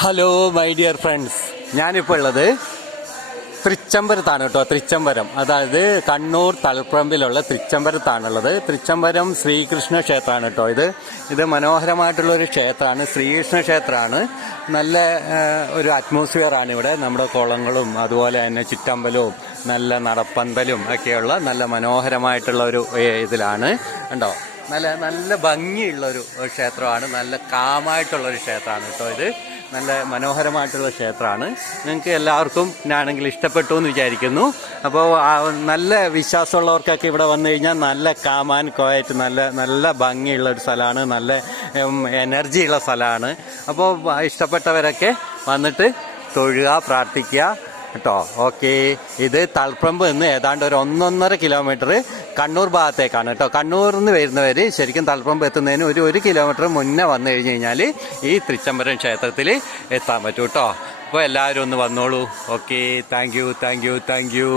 Hello my dear friends, ഞാനിപ്പോൾ ഉള്ളത് തൃച്ചംബരത്താണ് കേട്ടോ. തൃച്ചംബരം, അതായത് കണ്ണൂർ തളിപ്പറമ്പിലുള്ള തൃച്ചംബരത്താണുള്ളത്. തൃച്ചംബരം ശ്രീകൃഷ്ണ ക്ഷേത്രമാണ് കേട്ടോ. ഇത് മനോഹരമായിട്ടുള്ളൊരു ക്ഷേത്രമാണ്, ശ്രീകൃഷ്ണ ക്ഷേത്രമാണ്. നല്ല ഒരു അറ്റ്മോസ്ഫിയറാണ് ഇവിടെ. നമ്മുടെ കുളങ്ങളും അതുപോലെ തന്നെ ചുറ്റമ്പലവും നല്ല നടപ്പന്തലും ഒക്കെയുള്ള നല്ല മനോഹരമായിട്ടുള്ള ഒരു ഇതിലാണ് കണ്ടോ. നല്ല നല്ല ഭംഗിയുള്ളൊരു ക്ഷേത്രമാണ്, നല്ല കാമായിട്ടുള്ളൊരു ക്ഷേത്രമാണ് കേട്ടോ. ഇത് നല്ല മനോഹരമായിട്ടുള്ള ക്ഷേത്രമാണ്. നിങ്ങൾക്ക് എല്ലാവർക്കും ഞാനെങ്കിൽ ഇഷ്ടപ്പെട്ടു എന്ന് വിചാരിക്കുന്നു. അപ്പോൾ നല്ല വിശ്വാസമുള്ളവർക്കൊക്കെ ഇവിടെ വന്നു കഴിഞ്ഞാൽ നല്ല കാമാൻ കോയായിട്ട് നല്ല ഭംഗിയുള്ള ഒരു സ്ഥലമാണ്, നല്ല എനർജിയുള്ള സ്ഥലമാണ്. അപ്പോൾ ഇഷ്ടപ്പെട്ടവരൊക്കെ വന്നിട്ട് തൊഴുക, പ്രാർത്ഥിക്കുക കേട്ടോ. ഓക്കെ, ഇത് തളിപ്പറമ്പ് നിന്ന് ഏതാണ്ട് ഒരു 1.5 കിലോമീറ്റർ കണ്ണൂർ ഭാഗത്തേക്കാണ് കേട്ടോ. കണ്ണൂരിൽ നിന്ന് വരുന്നവർ ശരിക്കും തളിപ്പറമ്പ് എത്തുന്നതിന് ഒരു കിലോമീറ്റർ മുന്നേ വന്നു കഴിഞ്ഞ് കഴിഞ്ഞാൽ ഈ തൃച്ചംബരം ക്ഷേത്രത്തിൽ എത്താൻ പറ്റും കേട്ടോ. അപ്പോൾ എല്ലാവരും ഒന്ന് വന്നോളൂ. Okay, thank you.